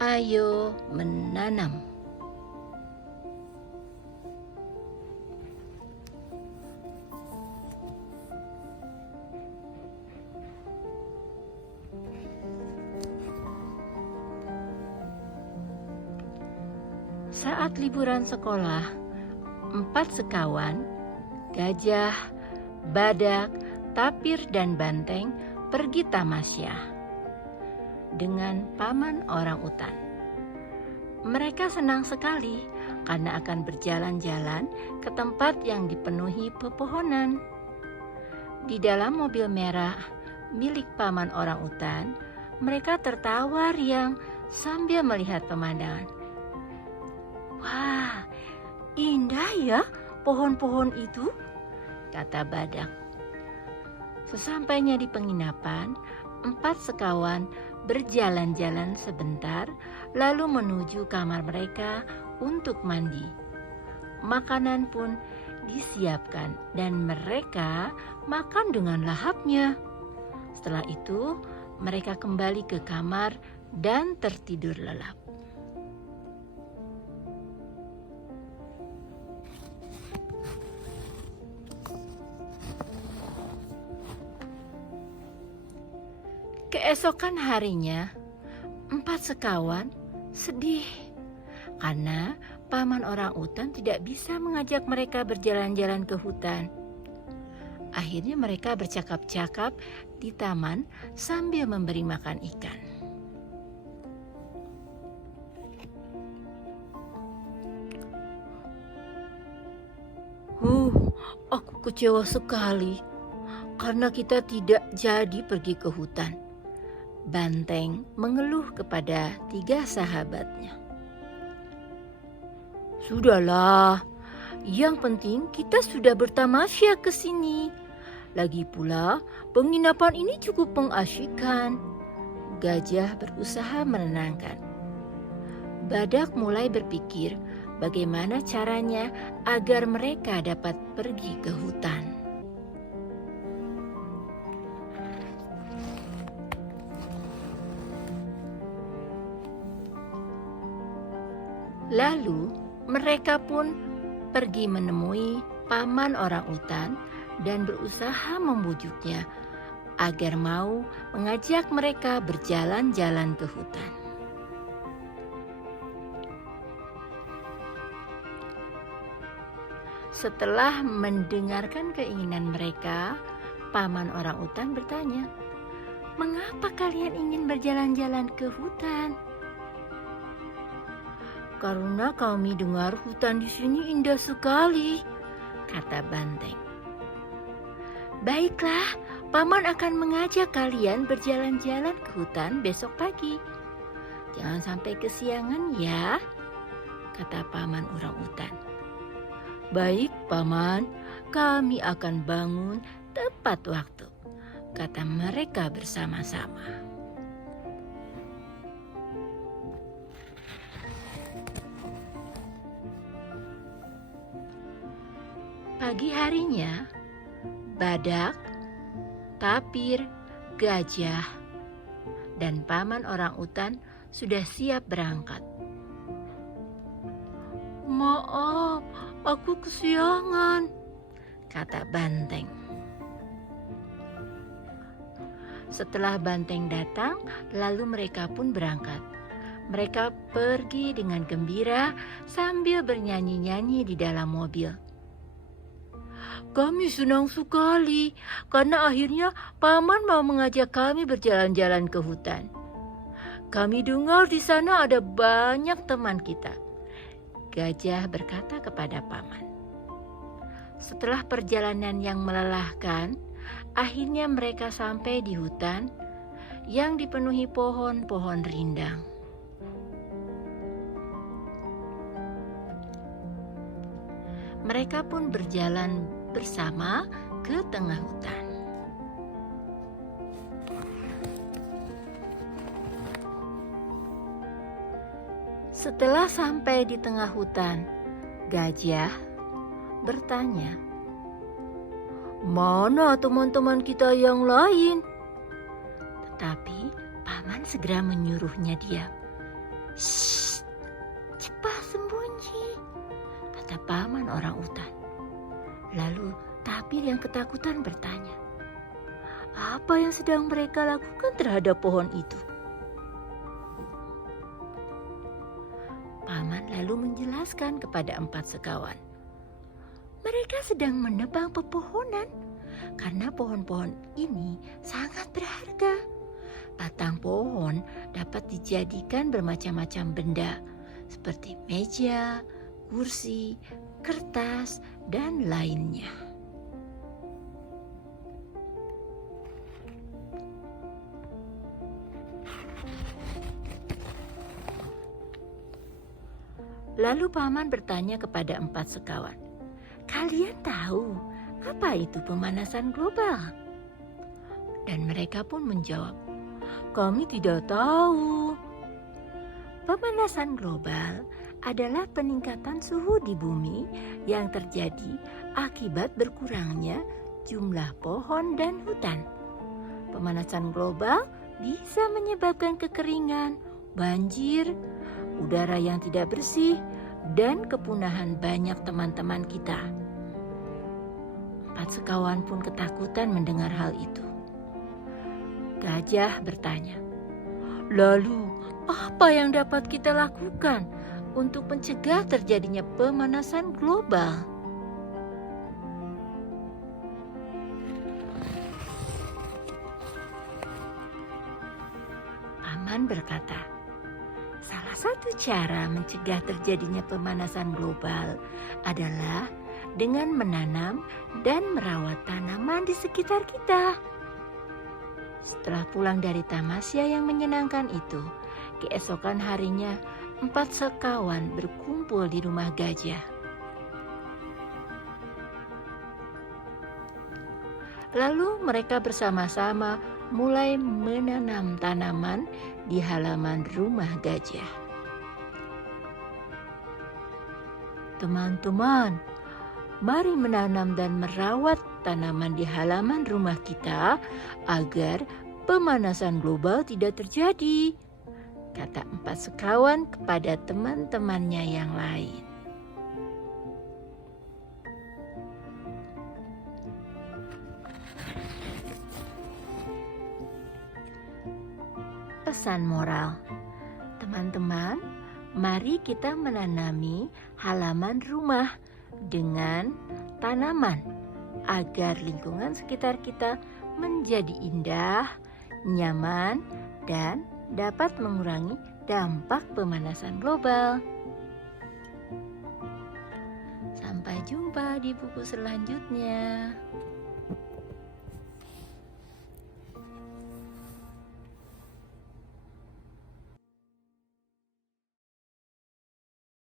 Ayo menanam. Saat liburan sekolah, 4 sekawan, gajah, badak, tapir, dan banteng pergi tamasya dengan paman orang utan. Mereka senang sekali karena akan berjalan-jalan ke tempat yang dipenuhi pepohonan. Di dalam mobil merah milik paman orang utan, mereka tertawa riang sambil melihat pemandangan. "Wah, indah ya pohon-pohon itu," kata badak. Sesampainya di penginapan, 4 sekawan berjalan-jalan sebentar lalu menuju kamar mereka untuk mandi. Makanan pun disiapkan dan mereka makan dengan lahapnya. Setelah itu, mereka kembali ke kamar dan tertidur lelap. Keesokan harinya, 4 sekawan sedih karena paman orang utan tidak bisa mengajak mereka berjalan-jalan ke hutan. Akhirnya mereka bercakap-cakap di taman sambil memberi makan ikan. Aku kecewa sekali karena kita tidak jadi pergi ke hutan. Banteng mengeluh kepada 3 sahabatnya. "Sudahlah, yang penting kita sudah bertamasya ke sini. Lagi pula, penginapan ini cukup mengasyikkan." Gajah berusaha menenangkan. Badak mulai berpikir bagaimana caranya agar mereka dapat pergi ke hutan. Lalu mereka pun pergi menemui paman orang utan dan berusaha membujuknya agar mau mengajak mereka berjalan-jalan ke hutan. Setelah mendengarkan keinginan mereka, paman orang utan bertanya, "Mengapa kalian ingin berjalan-jalan ke hutan?" "Karena kami dengar hutan di sini indah sekali," kata banteng. "Baiklah, paman akan mengajak kalian berjalan-jalan ke hutan besok pagi. Jangan sampai kesiangan ya," kata paman orang utan. "Baik, paman, kami akan bangun tepat waktu," kata mereka bersama-sama. Pagi harinya, badak, tapir, gajah, dan paman orang utan sudah siap berangkat. "Maaf, aku kesiangan," kata banteng. Setelah banteng datang, lalu mereka pun berangkat. Mereka pergi dengan gembira sambil bernyanyi-nyanyi di dalam mobil. "Kami senang sekali karena akhirnya paman mau mengajak kami berjalan-jalan ke hutan. Kami dengar di sana ada banyak teman kita," gajah berkata kepada paman. Setelah perjalanan yang melelahkan, akhirnya mereka sampai di hutan yang dipenuhi pohon-pohon rindang. Mereka pun berjalan bersama ke tengah hutan. Setelah sampai di tengah hutan, gajah bertanya, "Mana teman-teman kita yang lain?" Tetapi paman segera menyuruhnya diam. "Shh, cepat sembunyi," kata paman orang utan. Lalu tapir yang ketakutan bertanya, apa yang sedang mereka lakukan terhadap pohon itu? Paman lalu menjelaskan kepada 4 sekawan. Mereka sedang menebang pepohonan karena pohon-pohon ini sangat berharga. Batang pohon dapat dijadikan bermacam-macam benda seperti meja, kursi, kertas, dan lainnya. Lalu paman bertanya kepada 4 sekawan, kalian tahu apa itu pemanasan global? Dan mereka pun menjawab, kami tidak tahu. Pemanasan global adalah peningkatan suhu di bumi yang terjadi akibat berkurangnya jumlah pohon dan hutan. Pemanasan global bisa menyebabkan kekeringan, banjir, udara yang tidak bersih, dan kepunahan banyak teman-teman kita. 4 sekawan pun ketakutan mendengar hal itu. Gajah bertanya, lalu apa yang dapat kita lakukan untuk mencegah terjadinya pemanasan global? Paman berkata, salah satu cara mencegah terjadinya pemanasan global adalah dengan menanam dan merawat tanaman di sekitar kita. Setelah pulang dari tamasya yang menyenangkan itu, keesokan harinya 4 sekawan berkumpul di rumah gajah. Lalu mereka bersama-sama mulai menanam tanaman di halaman rumah gajah. Teman-teman, mari menanam dan merawat tanaman di halaman rumah kita agar pemanasan global tidak terjadi, kata 4 sekawan kepada teman-temannya yang lain. Pesan moral, teman-teman, mari kita menanami halaman rumah dengan tanaman agar lingkungan sekitar kita menjadi indah, nyaman, dan dapat mengurangi dampak pemanasan global. Sampai jumpa di buku selanjutnya.